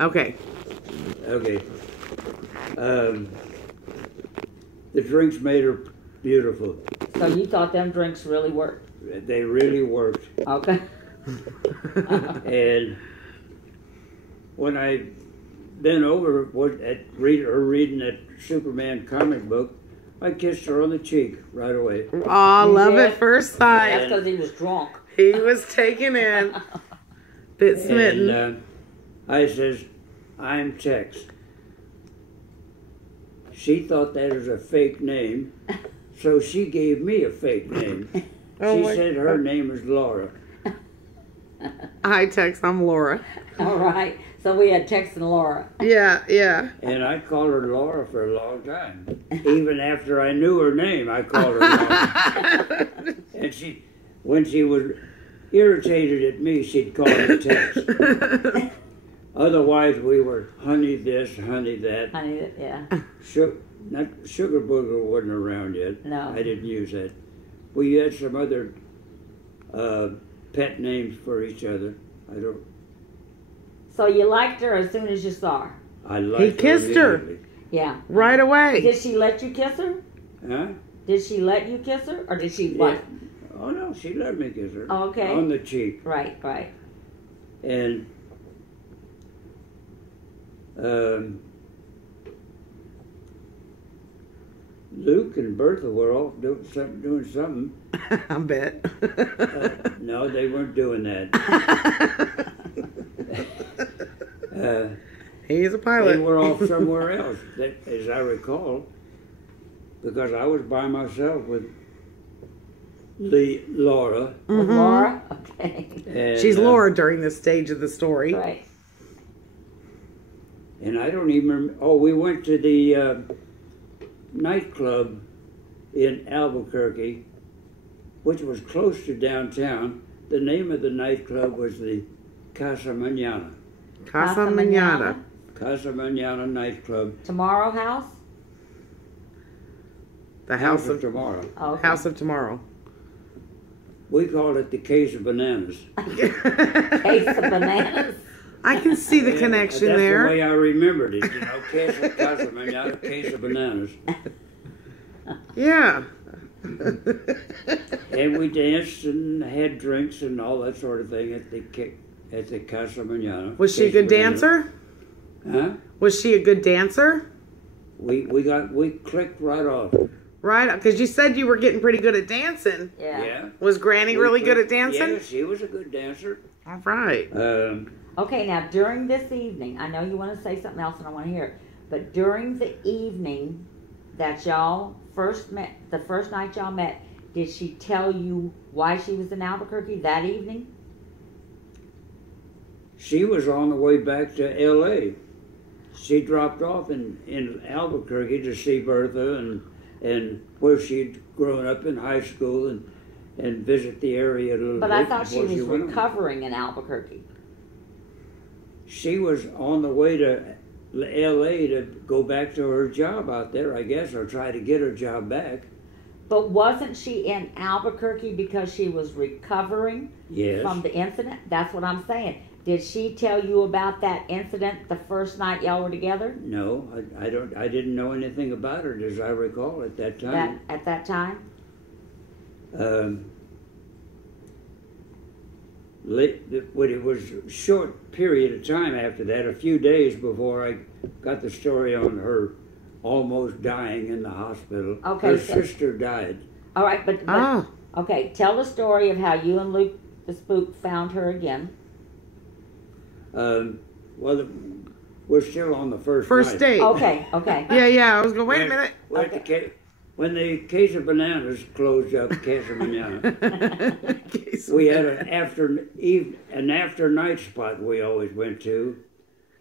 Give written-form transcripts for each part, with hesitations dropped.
Okay. Okay. The drinks made her beautiful. So you thought them drinks really worked? They really worked. Okay. And when I bent over her reading that Superman comic book, I kissed her on the cheek right away. Aw, love at first sight. That's because he was drunk. He was taken in. Bit smitten. And I says, I'm Tex. She thought that was a fake name, so she gave me a fake name. She said her name is Laura. Hi, Tex. I'm Laura. All right. So we had Tex and Laura. Yeah, yeah. And I called her Laura for a long time. Even after I knew her name, I called her Laura. And when she was irritated at me, she'd call me Tex. Otherwise, we were honey this, honey that. Honey, yeah. Sugar Booger wasn't around yet. No. I didn't use that. We had some other pet names for each other. I don't. So you liked her as soon as you saw her? I liked her. He kissed her. immediately. Yeah. Right away. Did she let you kiss her? Huh? Did she let you kiss her? Or did she what? Oh, no, she let me kiss her. Oh, okay. On the cheek. Right, right. And Luke and Bertha were off doing something. I bet. No, they weren't doing that. He's a pilot. They were off somewhere else, as I recall, because I was by myself with Laura. With Laura? Okay. And, She's Laura during this stage of the story. Right. And I don't even remember. Oh, we went to the nightclub in Albuquerque, which was close to downtown. The name of the nightclub was the Casa Mañana. Casa Mañana. Casa Mañana nightclub. Tomorrow House? The House of Tomorrow. Oh, okay. House of Tomorrow. We called it the Case of Bananas. Case of Bananas. I can see the connection That's there. the way I remembered it, you know, Casa Mañana, Case of Bananas. Yeah. And we danced and had drinks and all that sort of thing at the Casa Mañana. Was she a good dancer? Huh? Was she a good dancer? We clicked right off. Right, because you said you were getting pretty good at dancing. Yeah. Was Granny really good at dancing? Yeah, she was a good dancer. All right. Okay, now during this evening, I know you want to say something else and I want to hear it, but during the evening that y'all first met, the first night y'all met, did she tell you why she was in Albuquerque that evening? She was on the way back to L.A. She dropped off in Albuquerque to see Bertha and where she'd grown up in high school and visit the area a little bit. But I thought she was went on. recovering in Albuquerque. She was on the way to L.A. to go back to her job out there, I guess, or try to get her job back. But wasn't she in Albuquerque because she was recovering Yes. from the incident? That's what I'm saying. Did she tell you about that incident the first night y'all were together? No, I didn't know anything about her, as I recall, at that time. At that time? It was a short period of time after that, a few days before I got the story on her almost dying in the hospital. Okay, Her so- sister died. All right, but okay, tell the story of how you and Luke the Spook found her again. Well, we're still on the first night. date. Okay. Yeah. I was going, wait a minute. When the Case of Bananas closed up, Casa Mañana, we had an after night spot we always went to,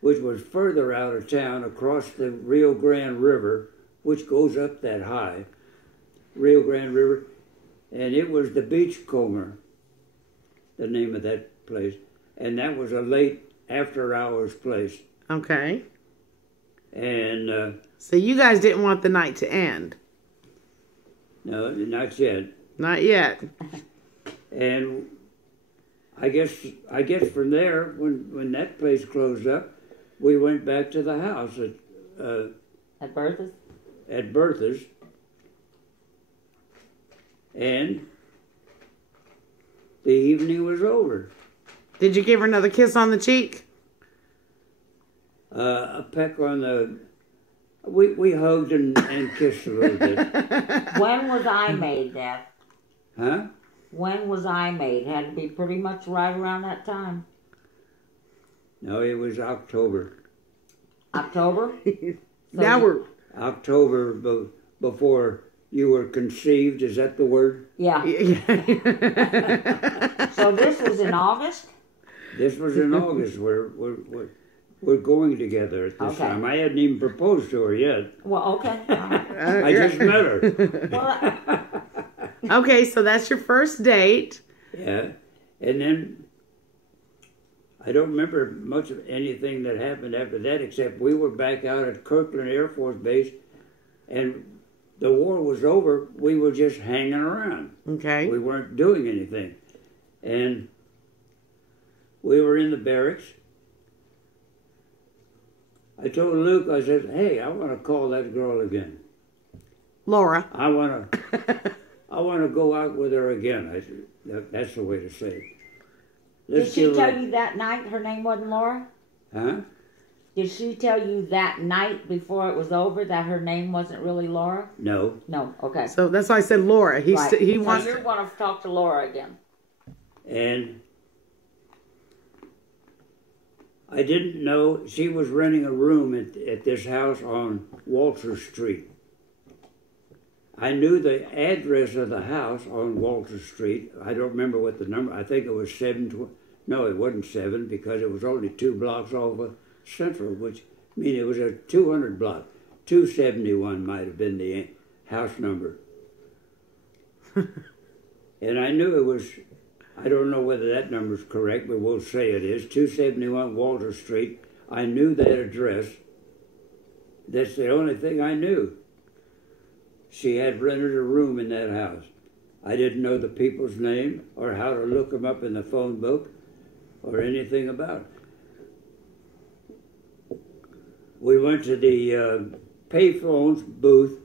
which was further out of town across the Rio Grande River, which goes up that high, Rio Grande River, and it was the Beachcomber, the name of that place, and that was a late after-hours place. Okay. And so you guys didn't want the night to end? no, not yet. Not yet. And I guess from there, when that place closed up, we went back to the house At Bertha's? at Bertha's, and the evening was over. Did you give her another kiss on the cheek? A peck on the... We hugged and kissed a little bit. When was I made, Dad? Huh? When was I made? Had to be pretty much right around that time. No, it was October. October? Now we're... October before you were conceived, is that the word? Yeah. So this was in August? This was in August. We're going together at this time. I hadn't even proposed to her yet. Well, okay. I just met her. Well, Okay, so that's your first date. Yeah. And then I don't remember much of anything that happened after that, except we were back out at Kirkland Air Force Base, and the war was over. We were just hanging around. Okay. We weren't doing anything. And we were in the barracks. I told Luke, I said, hey, I want to call that girl again. Laura. I want to go out with her again. I said, that's the way to say it. did she tell you that night her name wasn't Laura? Huh? Did she tell you that night before it was over that her name wasn't really Laura? No. No, okay. So that's why I said Laura. He Right. he So wants. you're going to talk to Laura again. And I didn't know she was renting a room at this house on Walter Street. I knew the address of the house on Walter Street. I don't remember what the number. I think it was 7. No, it wasn't 7 because it was only 2 blocks off of Central, which mean it was a 200 block. 271 might have been the house number. And I knew it was. I don't know whether that number's correct, but we'll say it is. 271 Walter Street. I knew that address. That's the only thing I knew. She had rented a room in that house. I didn't know the people's name or how to look them up in the phone book or anything about it. We went to the payphones booth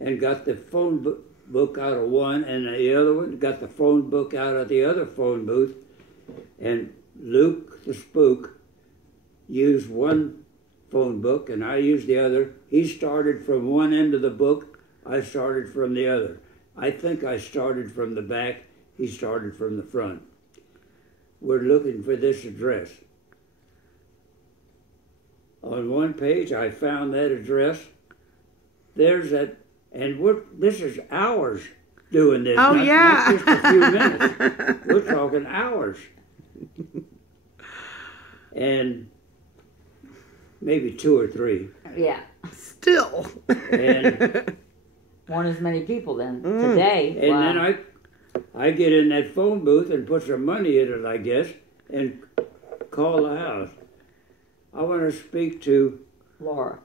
and got the phone book out of one, and the other one got the phone book out of the other phone booth, and Luke the spook used one phone book and I used the other. He started from one end of the book, I started from the other. I think I started from the back, he started from the front. We're looking for this address. On one page I found that address. There's that. And this is hours doing this. Oh, not just a few minutes. yeah. We're talking hours. And maybe 2 or 3. Yeah. Still. And Weren't as many people then. Today. And wow. then I get in that phone booth and put some money in it, I guess, and call the house. I want to speak to Laura.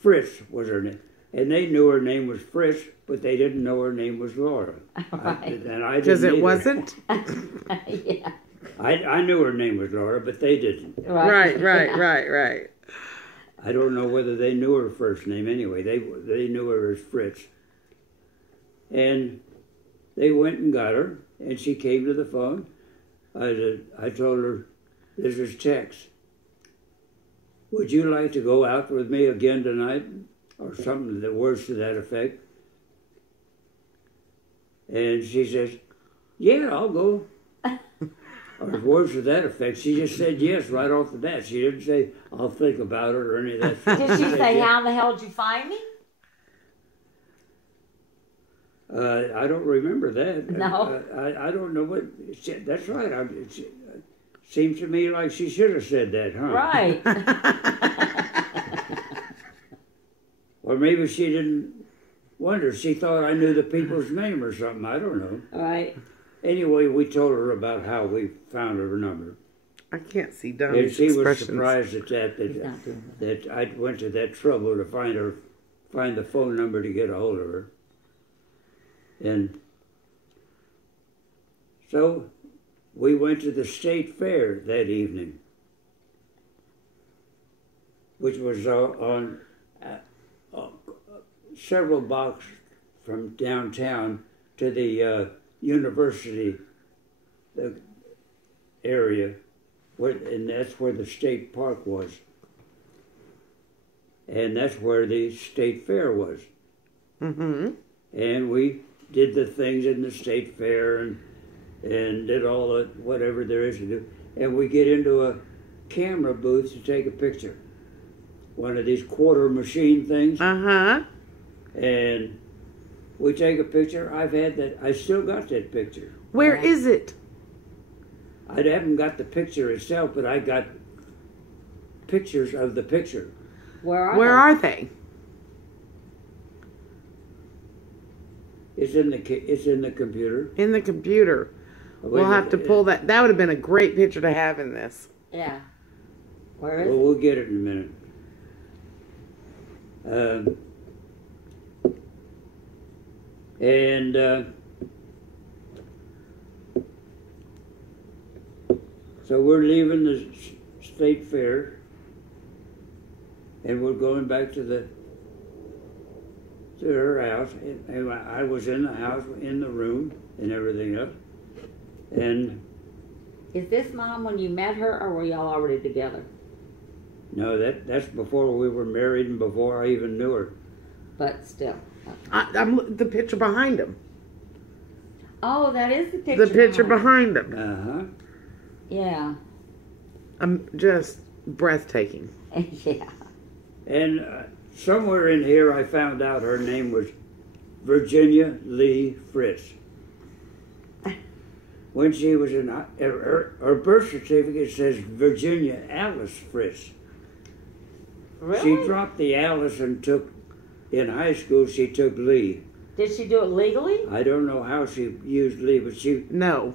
Fritz was her name. And they knew her name was Fritz, but they didn't know her name was Laura. Right. Because it wasn't? Yeah. I knew her name was Laura, but they didn't. Right. Yeah. I don't know whether they knew her first name anyway. They knew her as Fritz. And they went and got her, and she came to the phone. I told her, this is Tex. Would you like to go out with me again tonight? Or something that words to that effect. And she says, yeah, I'll go. Or words to that effect. She just said yes right off the bat. She didn't say, I'll think about it or any of that stuff. Did she say, how in the hell did you find me? I don't remember that. No. I don't know what. That's right. It seems to me like she should have said that, huh? Right. Or maybe she didn't wonder. She thought I knew the people's name or something. I don't know. Right. Anyway, we told her about how we found her number. I can't see And Donnie's she was expressions. surprised at that I went to that trouble to find the phone number to get a hold of her. And so we went to the state fair that evening. which was on several blocks from downtown to the university area, and that's where the state park was. And that's where the state fair was. Mm-hmm. And we did the things in the state fair and did all the whatever there is to do. And we get into a camera booth to take a picture. One of these quarter machine things. Uh-huh. And we take a picture. I've had that. I still got that picture. Where is it? I haven't got the picture itself, but I got pictures of the picture. Where are they? It's in the computer. In the computer. We'll have to pull that. That would have been a great picture to have in this. Yeah. Where is it? We'll get it in a minute. So we're leaving the state fair, and we're going back to her house. And I was in the house, in the room, and everything else. And is this Mom when you met her, or were y'all already together? No, that's before we were married and before I even knew her. But still. I'm the picture behind him. Oh, that is the picture. The picture behind him. Uh-huh. Yeah. I'm just breathtaking. Yeah. And somewhere in here I found out her name was Virginia Lee Fritz. When she was in her birth certificate says Virginia Alice Fritz. Really? She dropped the Alice and in high school she took Lee. Did she do it legally? I don't know how she used Lee, but she... No.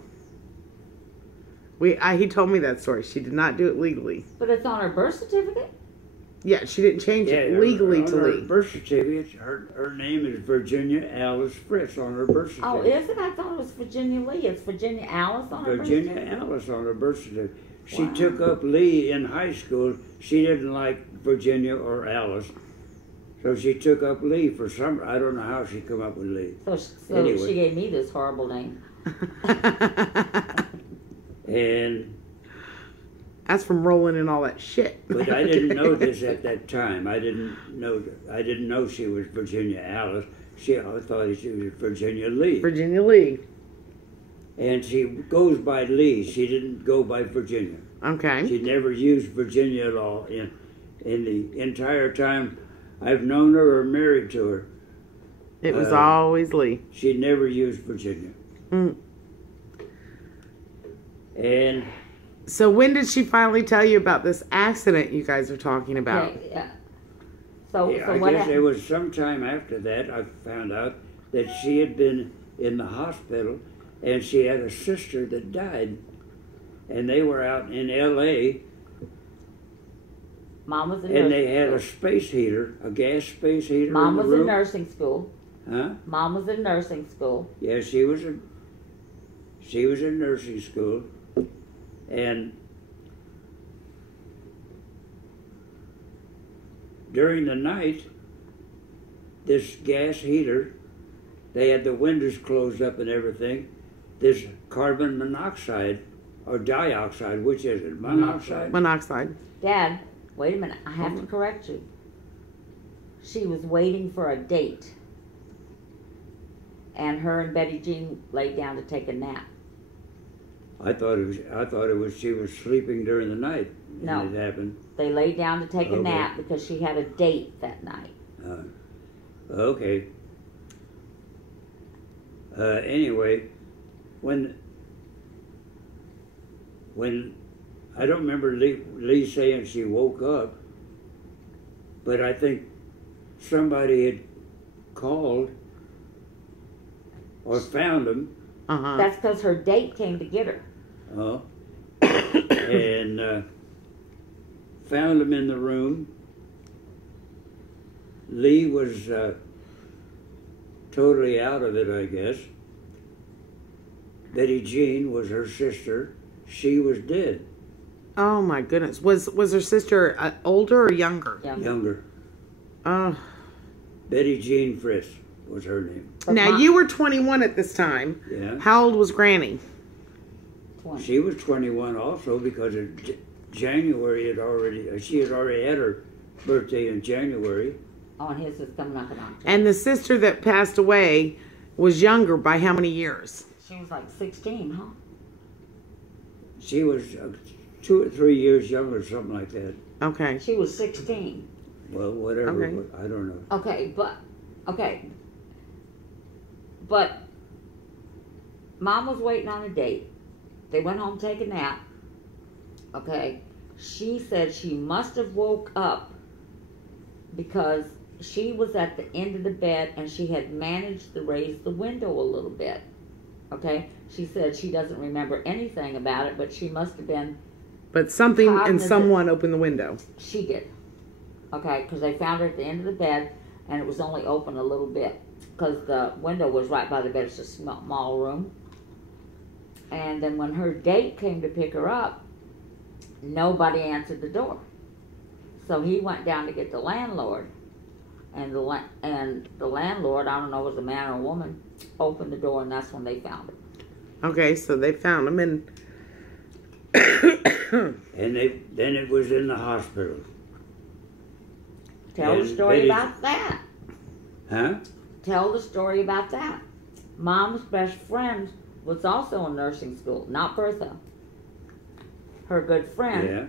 He told me that story. She did not do it legally. But it's on her birth certificate? Yeah, she didn't change it legally to Lee. On her birth certificate, her name is Virginia Alice Fritz on her birth certificate. Oh, is it? I thought it was Virginia Lee. It's Virginia Alice on her birth certificate? Virginia Alice on her birth certificate. She took up Lee in high school. She didn't like Virginia or Alice. So she took up Lee for some... I don't know how she come up with Lee. So anyway. She gave me this horrible name. And... That's from rolling in all that shit. But I didn't know this at that time. I didn't know she was Virginia Alice. I thought she was Virginia Lee. Virginia Lee. And she goes by Lee. She didn't go by Virginia. Okay. She never used Virginia at all in the entire time I've known her or married to her. It was always Lee. She never used Virginia. Mm. And so when did she finally tell you about this accident you guys are talking about? Yeah. So I what guess happened? it was sometime after that I found out that she had been in the hospital and she had a sister that died. And they were out in L.A. Mom was in and nursing they had school. a space heater, a gas space heater Mom in the was room. in nursing school. Huh? Mom was in nursing school. Yeah, she was in nursing school. And during the night, this gas heater, they had the windows closed up and everything. This carbon monoxide or dioxide, which is it? Monoxide? Monoxide. Dad, wait a minute. I have to correct you. She was waiting for a date. And her and Betty Jean laid down to take a nap. I thought it was she was sleeping during the night. No. And it happened. They laid down to take a Okay. nap because she had a date that night. Okay. Anyway, when I don't remember Lee saying she woke up, but I think somebody had called or found him. Uh-huh. That's because her date came to get her. Oh. And found him in the room. Lee was totally out of it, I guess. Betty Jean was her sister. She was dead. Oh my goodness. Was her sister older or younger? Younger. Oh. Betty Jean Friss was her name. Now you were 21 at this time. Yeah. How old was Granny? 20. She was 21 also because in January she had already had her birthday in January. Oh, and his is coming up in October. And the sister that passed away was younger by how many years? She was like 16, huh? She was 2 or 3 years younger, something like that. Okay. She was 16. Well, whatever. Okay. I don't know. Okay, but Mom was waiting on a date. They went home to take a nap. Okay. She said she must have woke up because she was at the end of the bed and she had managed to raise the window a little bit. Okay. She said she doesn't remember anything about it, but she must have been. But something and cognizant. someone opened the window. She did. Okay, because they found her at the end of the bed and it was only open a little bit because the window was right by the bed. It's a small room. And then when her date came to pick her up, nobody answered the door. So he went down to get the landlord. And the landlord, I don't know if it was a man or a woman, opened the door and that's when they found her. Okay, so they found him and And then it was in the hospital. Tell the story about that. Huh? Tell the story about that. Mom's best friend was also in nursing school, not Bertha. Her good friend. Yeah.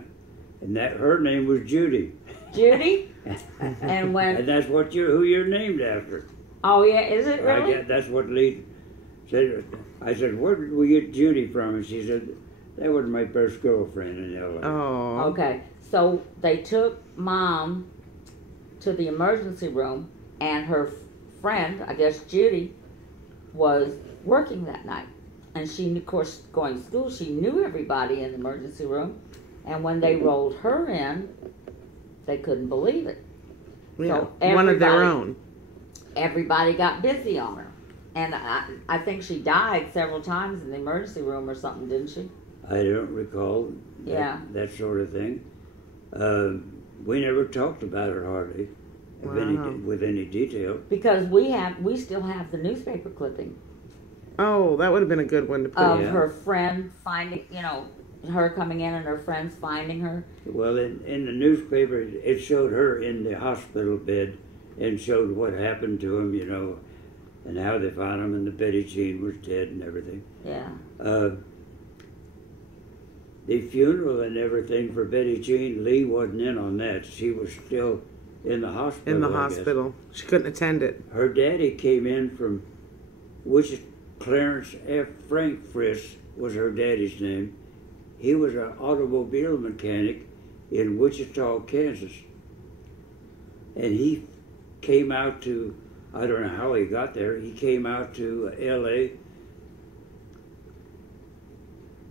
And her name was Judy. Judy? And And that's who you're named after. Oh yeah, is it really? That's what Lee said. I said, where did we get Judy from? And she said, that was my first girlfriend in L.A. oh. Okay, so they took Mom to the emergency room, and her friend, I guess Judy, was working that night. And she, of course, going to school, she knew everybody in the emergency room. And when they rolled her in, they couldn't believe it. Yeah, So one of their own. Everybody got busy on her. And I think she died several times in the emergency room or something, didn't she? I don't recall that sort of thing. We never talked about her hardly, with any detail. Because we still have the newspaper clipping. Oh, that would have been a good one to put. Of her friend finding, her coming in and her friends finding her. Well, in the newspaper, it showed her in the hospital bed and showed what happened to him, and how they found him, and the Betty Jean was dead and everything. Yeah. The funeral and everything for Betty Jean, Lee wasn't in on that. She was still in the hospital. In the hospital. She couldn't attend it. Her daddy came in from Wichita. Clarence F. Frank Friss was her daddy's name. He was an automobile mechanic in Wichita, Kansas. And he came out to, I don't know how he got there, he came out to L.A.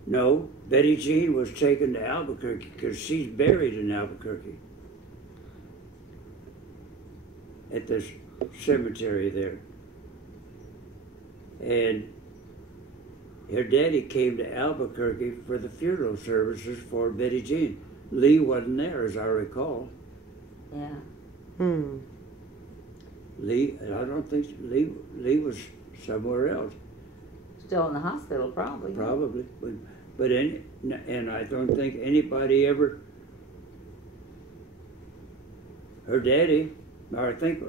No, Betty Jean was taken to Albuquerque because she's buried in Albuquerque at the cemetery there. And her daddy came to Albuquerque for the funeral services for Betty Jean. Lee wasn't there, as I recall. Yeah. Lee, I don't think Lee was somewhere else. Still in the hospital, probably. Probably, and I don't think anybody ever. Her daddy, I think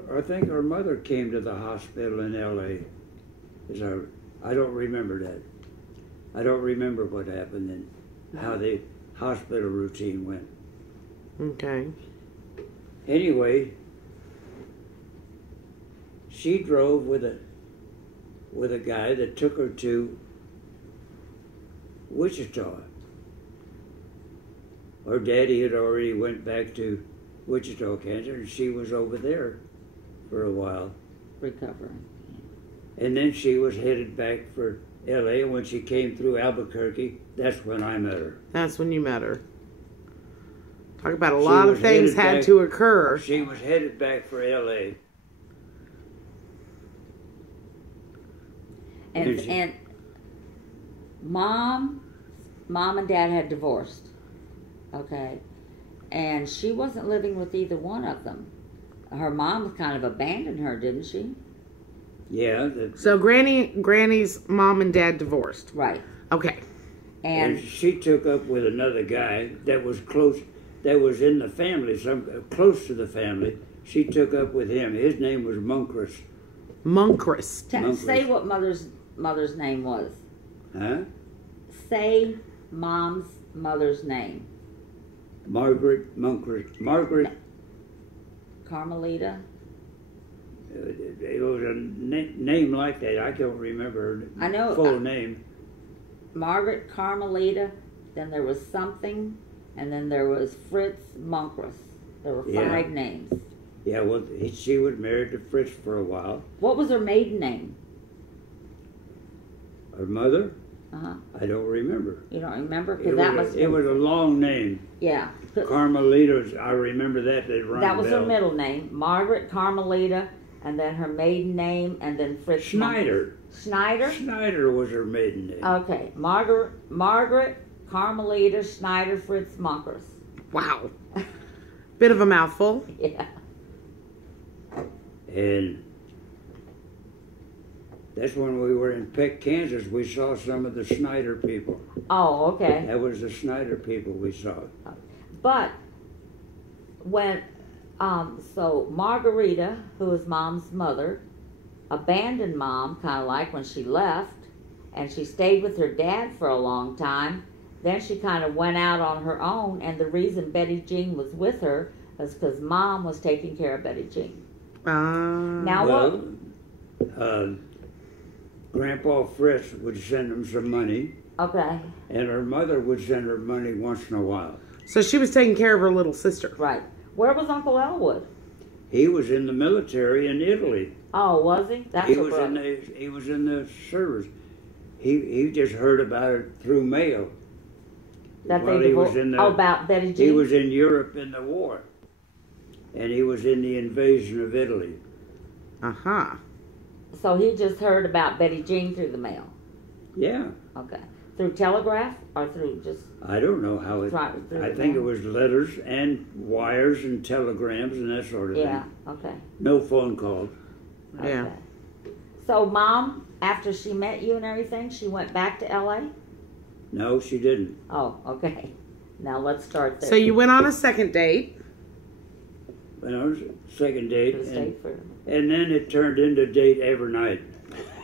her mother came to the hospital in L.A. I don't remember that. I don't remember what happened and how the hospital routine went. Okay. Anyway, she drove with a guy that took her to Wichita. Her daddy had already went back to Wichita, Kansas, and she was over there for a while. Recovering. And then she was headed back for L.A. When she came through Albuquerque, that's when I met her. That's when you met her. Talk about a lot of things had to occur. She was headed back for L.A. And mom and dad had divorced. Okay. And she wasn't living with either one of them. Her mom kind of abandoned her, didn't she? Yeah. So Granny's mom and dad divorced. Right. Okay. And she took up with another guy that was close, that was in the family, close to the family. She took up with him. His name was Munkris. Munkris. Say what mother's name was. Huh? Say mom's mother's name. Margaret Munkris. Margaret. Carmelita. It was a name like that. I can't remember her full name. Margaret Carmelita. Then there was something, and then there was Fritz Munkris. There were 5 names. Yeah, well, she was married to Fritz for a while. What was her maiden name? Her mother? Uh-huh. I don't remember. You don't remember? It was a long name. Yeah. Carmelita, I remember that. That was her middle name. Margaret Carmelita, and then her maiden name, and then Fritz Schneider. Schneider? Schneider was her maiden name. Okay. Margaret Carmelita Schneider Fritz Munkris. Wow. Bit of a mouthful. Yeah. And that's when we were in Peck, Kansas. We saw some of the Schneider people. Oh, okay. That was the Schneider people we saw. But when, so Margarita, who was mom's mother, abandoned mom, kind of like when she left, and she stayed with her dad for a long time. Then she kind of went out on her own, and the reason Betty Jean was with her was because mom was taking care of Betty Jean. Now Grandpa Fritz would send them some money. Okay. And her mother would send her money once in a while. So she was taking care of her little sister. Right. Where was Uncle Elwood? He was in the military in Italy. Oh, was he? He was in the service. He just heard about it through mail. That they divorced. About Betty Jean? He was in Europe in the war. And he was in the invasion of Italy. Uh-huh. So he just heard about Betty Jean through the mail? Yeah. Okay. Through telegraph or through just... I don't know how it... I think it was letters and wires and telegrams and that sort of thing. Yeah, okay. No phone calls. Yeah. Okay. So Mom, after she met you and everything, she went back to L.A.? No, she didn't. Oh, okay. Now let's start there. So you went on a second date. Went on a second date. And then it turned into date every night.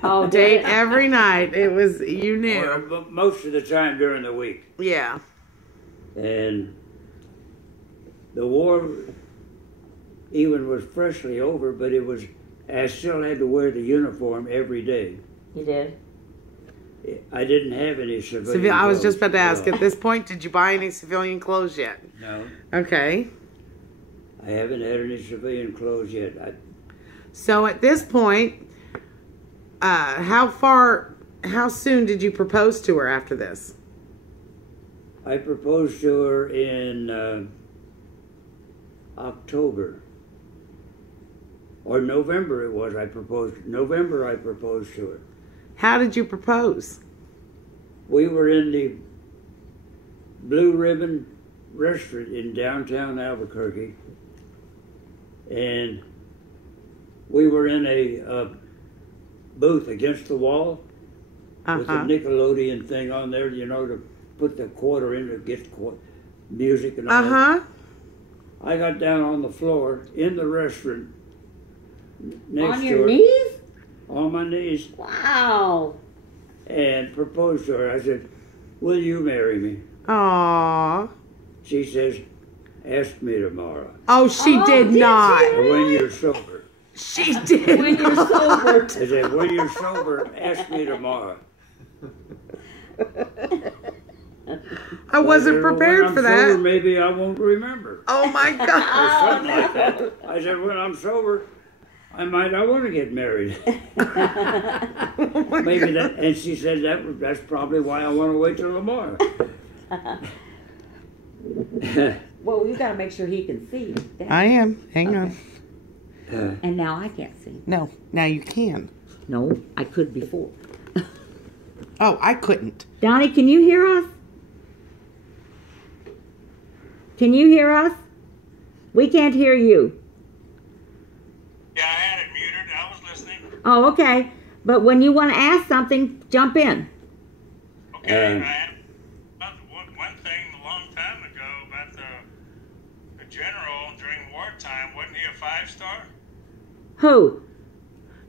Oh, date every night. It was, you knew. Or most of the time during the week. Yeah. And the war even was freshly over, but it was, I still had to wear the uniform every day. You did? I didn't have any civilian clothes. I was just about to ask, at this point, did you buy any civilian clothes yet? No. Okay. I haven't had any civilian clothes yet. So at this point, how soon did you propose to her after this? I proposed to her in October. Or November it was. November I proposed to her. How did you propose? We were in the Blue Ribbon restaurant in downtown Albuquerque. And we were in a booth against the wall with a Nickelodeon thing on there, you know, to put the quarter in to get music and all that. I got down on the floor in the restaurant next on to your her. knees? On my knees. Wow. And proposed to her. I said, "Will you marry me?" Aww. She says, "Ask me tomorrow." Oh, she did not. When you're sober. She did. When you're sober. I said, "When you're sober, ask me tomorrow." I wasn't prepared for that. Sober, maybe I won't remember. Oh my God. Or something like that. I said, when I'm sober, I want to get married. Maybe that, and she said that's probably why I want to wait till tomorrow. Well, you got to make sure he can see. I am. Hang on. And now I can't see. No, now you can. No, I could before. Oh, I couldn't. Donnie, can you hear us? Can you hear us? We can't hear you. Yeah, I had it muted. I was listening. Oh, okay. But when you want to ask something, jump in. Okay, I had one thing a long time ago about the general during wartime. Wasn't he a 5-star? Who?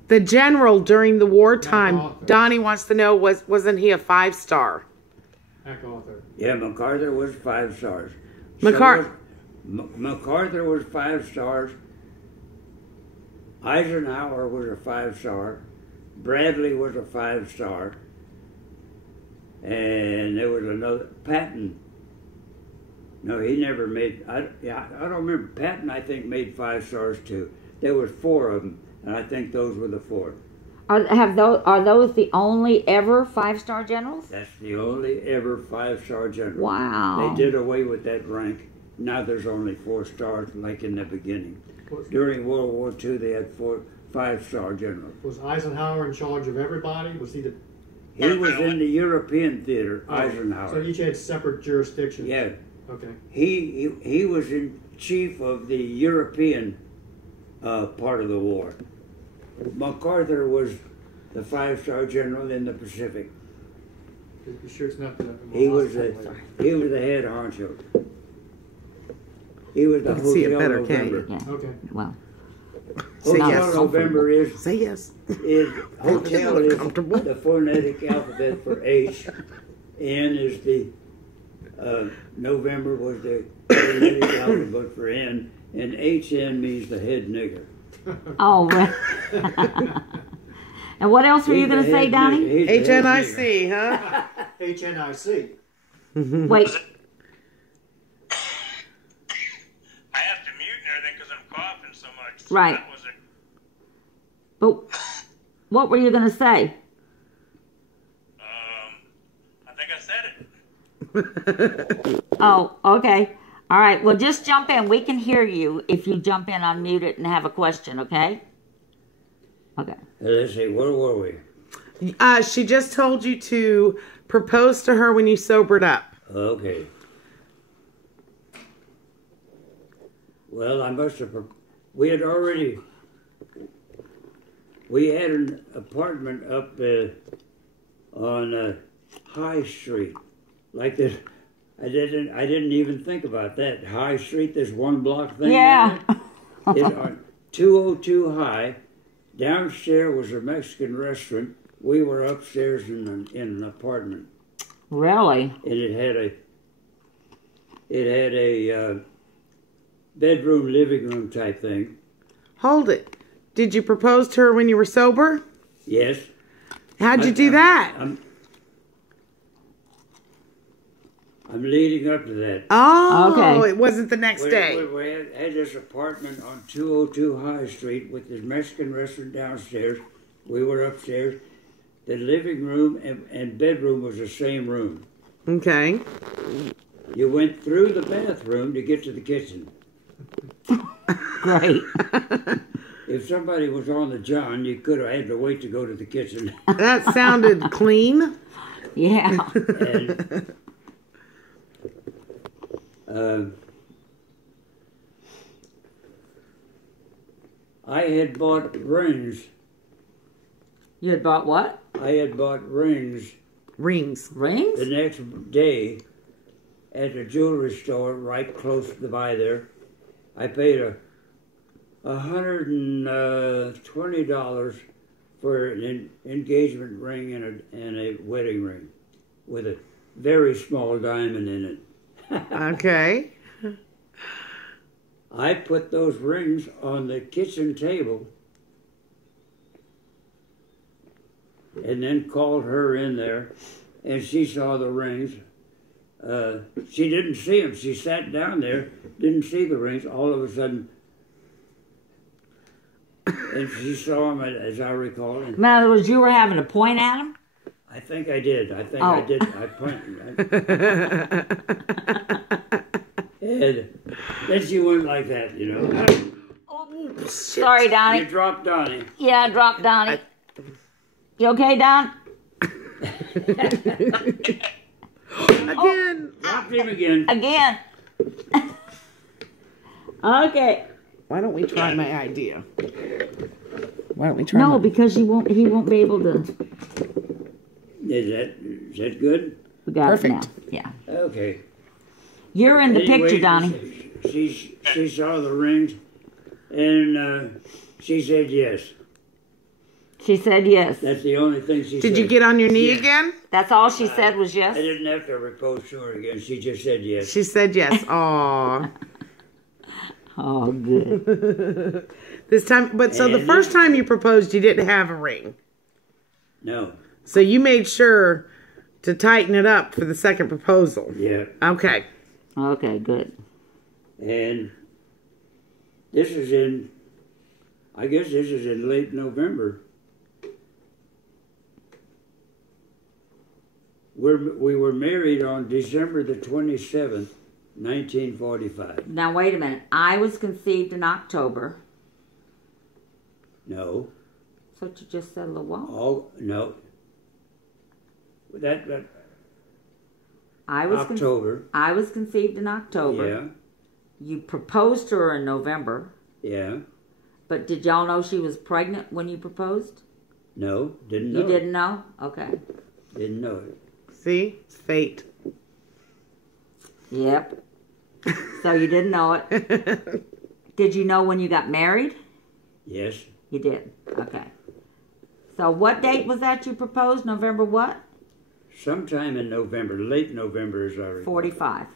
The general during the wartime. Donnie wants to know, wasn't he a 5-star? MacArthur. Yeah, MacArthur was 5 stars. MacArthur was 5 stars. Eisenhower was a 5-star. Bradley was a 5-star. And there was another, Patton. No, he never made, I don't remember. Patton, I think, made 5 stars too. There was 4 of them, and I think those were the 4. Are those the only ever 5-star generals? That's the only ever 5-star general. Wow. They did away with that rank. Now there's only 4 stars, like in the beginning. During World War II, they had 5-star generals. Was Eisenhower in charge of everybody? Was he the... He was in the European theater, Eisenhower. So each had separate jurisdictions? Yeah. Okay. He was in chief of the European part of the war. MacArthur was the 5-star general in the Pacific. You sure it's not the... He was the head honcho. He was the see it Hotel better, November. can't Yeah. Okay. Well, Say Hotel yes. November is Say yes. hotel is Comfortable. the phonetic alphabet for H. N is the November was the phonetic alphabet for N, and HN means the head nigger. oh, well. And what else were you going to say, Donnie? HNIC, huh? HNIC. Wait. I have to mute and everything because I'm coughing so much. So Right. That was it. But what were you going to say? I think I said it. Oh, okay. All right. Well, just jump in. We can hear you if you jump in, unmute it, and have a question, okay? Okay. Let's see, where were we? She just told you to propose to her when you sobered up. Okay. Well, I must have. We had an apartment up on High Street, like this. I didn't even think about that. High Street, this one block thing. Yeah. It's on 202 High. Downstairs was a Mexican restaurant. We were upstairs in an apartment. Really? And it had a bedroom, living room type thing. Hold it. Did you propose to her when you were sober? Yes. How'd you do that? I'm leading up to that. Oh, Okay. It wasn't the next day. We had this apartment on 202 High Street with this Mexican restaurant downstairs. We were upstairs. The living room and bedroom was the same room. Okay. You went through the bathroom to get to the kitchen. Great. If somebody was on the john, you could have had to wait to go to the kitchen. That sounded clean. Yeah. And, I had bought rings. You had bought what? I had bought rings Rings. Rings? the next day at a jewelry store right close by there. I paid $120 for an engagement ring and a wedding ring with a very small diamond in it. Okay. I put those rings on the kitchen table and then called her in there, and she saw the rings. She didn't see them. She sat down there, didn't see the rings. All of a sudden, and she saw them, as I recall. And In other words, you were having to point at him? I think I did. I did. I pointed. And then she went like that, you know. Sorry, Donnie. You dropped Donnie. Yeah, I dropped Donnie. You okay, Don? Again. Dropped him again. Again. Okay. Why don't we try my idea? Why don't we try? No, because he won't be able to. Is that good? We got Perfect. it now. Yeah. Okay. You're in the Anyway, picture, Donnie. She saw the rings, and she said yes. She said yes. That's the only thing she said. Did you get on your knee Yes. again? That's all she said was yes. I didn't have to propose to her again. She just said yes. She said yes. Aw. Oh, good. This time, but so the And first time you proposed, you didn't have a ring. No. So you made sure to tighten it up for the second proposal. Yeah. Okay. Okay, good. And this is I guess this is in late November. We were married on December the 27th, 1945. Now, wait a minute. I was conceived in October. No. That's what you just said a little while. Oh, no. That I was October. I was conceived in October. Yeah. You proposed to her in November. Yeah. But did y'all know she was pregnant when you proposed? No. Didn't know. You didn't know? Okay. Didn't know it. See? It's fate. Yep. So you didn't know it. Did you know when you got married? Yes. You did. Okay. So what date was that you proposed? November what? Sometime in November, late November, as I recall. 45.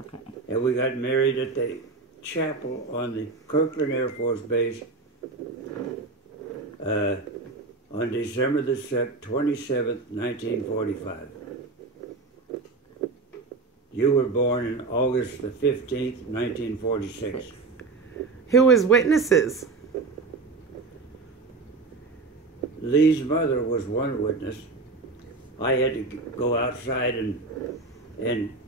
Okay. And we got married at the chapel on the Kirkland Air Force Base on December the 27th, 1945. You were born on August the 15th, 1946. Who was witnesses? Lee's mother was one witness. I had to go outside and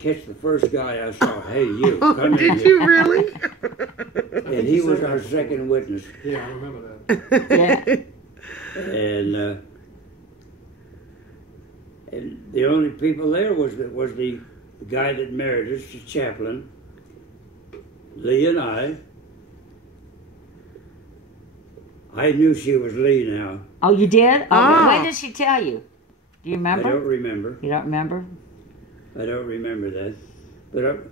catch the first guy I saw. Hey, you, come in Did here. you really? And he was our second witness. Yeah, I remember that. Yeah. And the only people there was the guy that married us, the chaplain, Lee and I. I knew she was Lee now. Oh, you did? Oh. When did she tell you? Do you remember? I don't remember. You don't remember? I don't remember that. But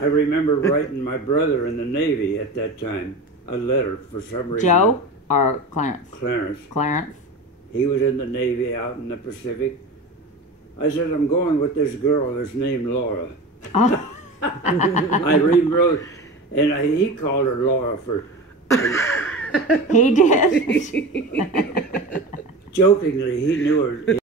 I remember writing my brother in the Navy at that time a letter for some reason. Joe or Clarence? Clarence. Clarence. He was in the Navy out in the Pacific. I said, I'm going with this girl that's named Laura. Oh. I rewrote, and he called her Laura for... He did? Jokingly, he knew her.